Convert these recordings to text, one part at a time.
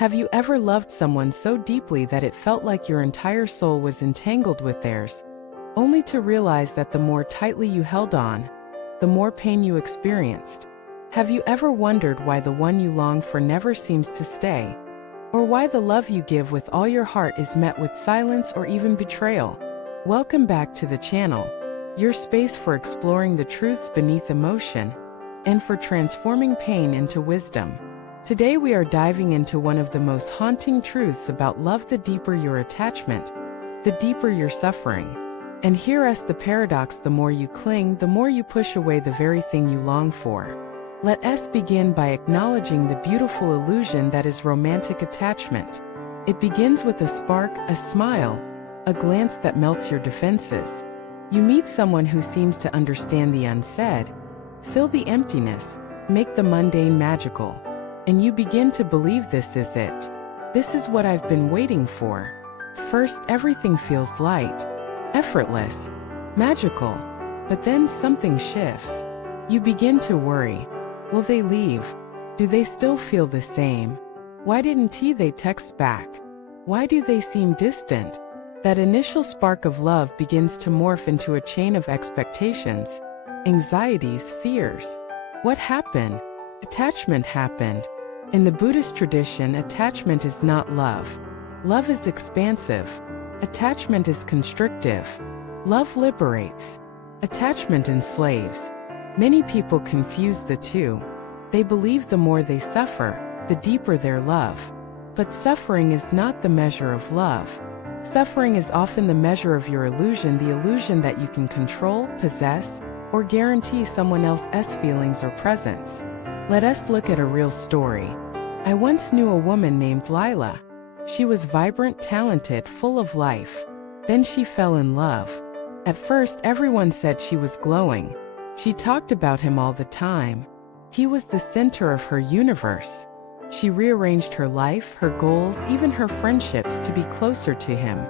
Have you ever loved someone so deeply that it felt like your entire soul was entangled with theirs, only to realize that the more tightly you held on, the more pain you experienced? Have you ever wondered why the one you long for never seems to stay? Or why the love you give with all your heart is met with silence or even betrayal? Welcome back to the channel, your space for exploring the truths beneath emotion, and for transforming pain into wisdom. Today we are diving into one of the most haunting truths about love: the deeper your attachment, the deeper your suffering. And hear us the paradox: the more you cling, the more you push away the very thing you long for. Let us begin by acknowledging the beautiful illusion that is romantic attachment. It begins with a spark, a smile, a glance that melts your defenses. You meet someone who seems to understand the unsaid, fill the emptiness, make the mundane magical. And you begin to believe this is it. This is what I've been waiting for. First, everything feels light, effortless, magical. But then something shifts. You begin to worry. Will they leave? Do they still feel the same? Why didn't they text back? Why do they seem distant? That initial spark of love begins to morph into a chain of expectations, anxieties, fears. What happened? Attachment happened. In the Buddhist tradition, attachment is not love. Love is expansive. Attachment is constrictive. Love liberates. Attachment enslaves. Many people confuse the two. They believe the more they suffer, the deeper their love. But suffering is not the measure of love. Suffering is often the measure of your illusion, the illusion that you can control, possess, or guarantee someone else's feelings or presence. Let us look at a real story. I once knew a woman named Lila. She was vibrant, talented, full of life. Then she fell in love. At first, everyone said she was glowing. She talked about him all the time. He was the center of her universe. She rearranged her life, her goals, even her friendships to be closer to him.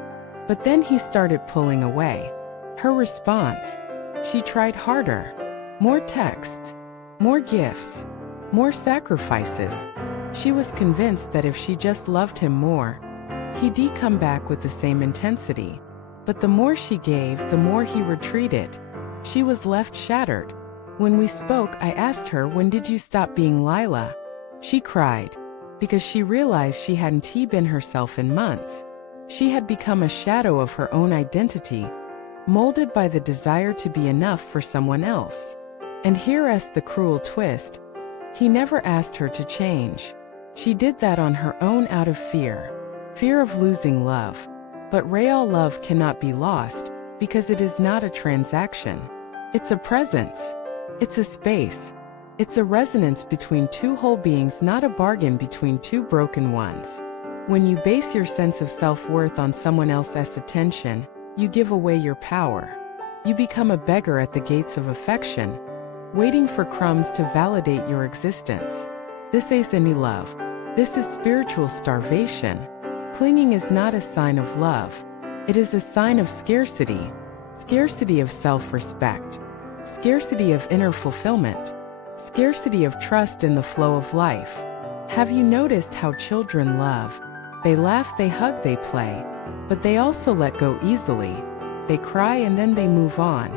But then he started pulling away. Her response? She tried harder. More texts. More gifts. More sacrifices. She was convinced that if she just loved him more, he'd come back with the same intensity. But the more she gave, the more he retreated. She was left shattered. When we spoke, I asked her, "When did you stop being Lila?" She cried, because she realized she hadn't been herself in months. She had become a shadow of her own identity, molded by the desire to be enough for someone else. And here is the cruel twist. He never asked her to change. She did that on her own out of fear. Fear of losing love. But real love cannot be lost, because it is not a transaction. It's a presence. It's a space. It's a resonance between two whole beings, not a bargain between two broken ones. When you base your sense of self-worth on someone else's attention, you give away your power. You become a beggar at the gates of affection, waiting for crumbs to validate your existence. This is any love. This is spiritual starvation. Clinging is not a sign of love. It is a sign of scarcity. Scarcity of self-respect. Scarcity of inner fulfillment. Scarcity of trust in the flow of life. Have you noticed how children love? They laugh, they hug, they play. But they also let go easily. They cry and then they move on.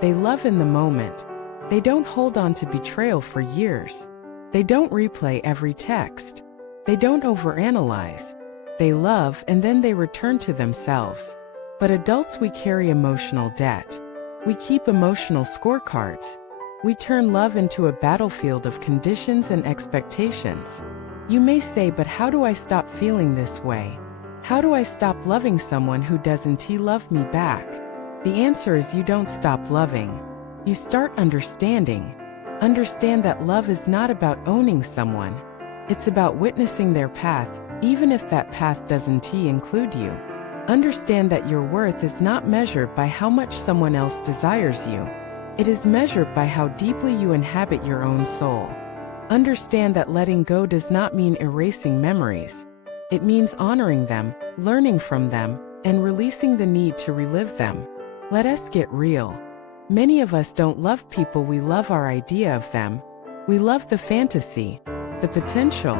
They love in the moment. They don't hold on to betrayal for years. They don't replay every text. They don't overanalyze. They love and then they return to themselves. But adults, we carry emotional debt. We keep emotional scorecards. We turn love into a battlefield of conditions and expectations. You may say, but how do I stop feeling this way? How do I stop loving someone who doesn't love me back? The answer is you don't stop loving. You start understanding. Understand that love is not about owning someone. It's about witnessing their path, even if that path doesn't include you. Understand that your worth is not measured by how much someone else desires you. It is measured by how deeply you inhabit your own soul. Understand that letting go does not mean erasing memories. It means honoring them, learning from them, and releasing the need to relive them. Let us get real. Many of us don't love people, we love our idea of them. We love the fantasy, the potential,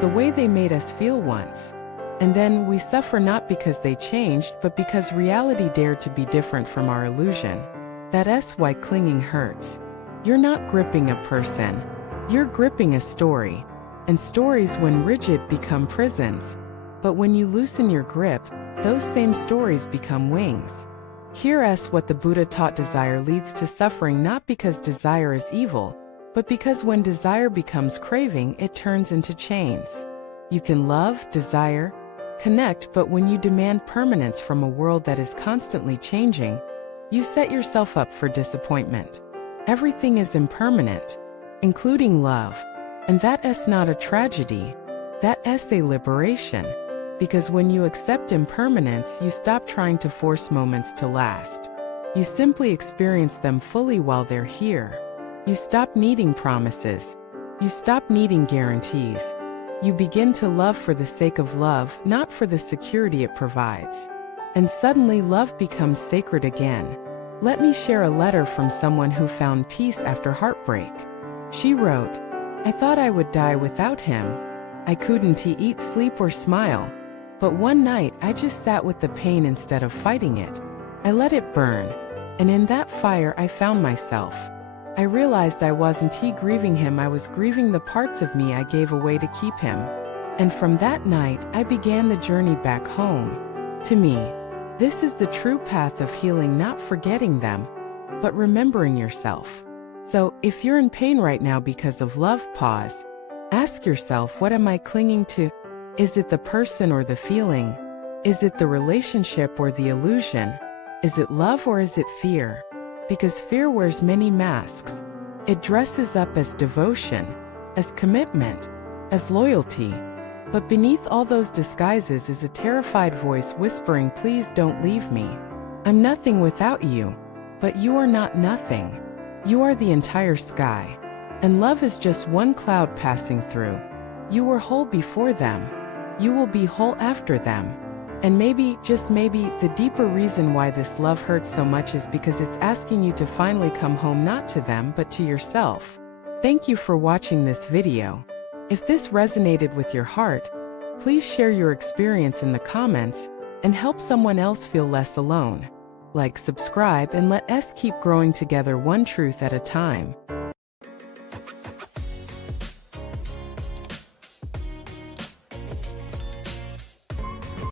the way they made us feel once. And then we suffer not because they changed, but because reality dared to be different from our illusion. That's why clinging hurts. You're not gripping a person. You're gripping a story. And stories, when rigid, become prisons. But when you loosen your grip, those same stories become wings. Here's what the Buddha taught: desire leads to suffering, not because desire is evil, but because when desire becomes craving, it turns into chains. You can love, desire, connect, but when you demand permanence from a world that is constantly changing, you set yourself up for disappointment. Everything is impermanent, including love. And that's not a tragedy. That's a liberation. Because when you accept impermanence, you stop trying to force moments to last. You simply experience them fully while they're here. You stop needing promises. You stop needing guarantees. You begin to love for the sake of love, not for the security it provides. And suddenly love becomes sacred again. Let me share a letter from someone who found peace after heartbreak. She wrote, "I thought I would die without him. I couldn't eat, sleep, or smile. But one night I just sat with the pain instead of fighting it. I let it burn. And in that fire I found myself. I realized I wasn't grieving him, I was grieving the parts of me I gave away to keep him. And from that night, I began the journey back home. To me, this is the true path of healing, not forgetting them, but remembering yourself." So, if you're in pain right now because of love, pause. Ask yourself, what am I clinging to? Is it the person or the feeling? Is it the relationship or the illusion? Is it love or is it fear? Because fear wears many masks. It dresses up as devotion, as commitment, as loyalty. But beneath all those disguises is a terrified voice whispering, "Please don't leave me. I'm nothing without you." But you are not nothing. You are the entire sky. And love is just one cloud passing through. You were whole before them. You will be whole after them. And maybe, just maybe, the deeper reason why this love hurts so much is because it's asking you to finally come home, not to them, but to yourself. Thank you for watching this video. If this resonated with your heart, please share your experience in the comments and help someone else feel less alone. Like, subscribe, and let us keep growing together, one truth at a time.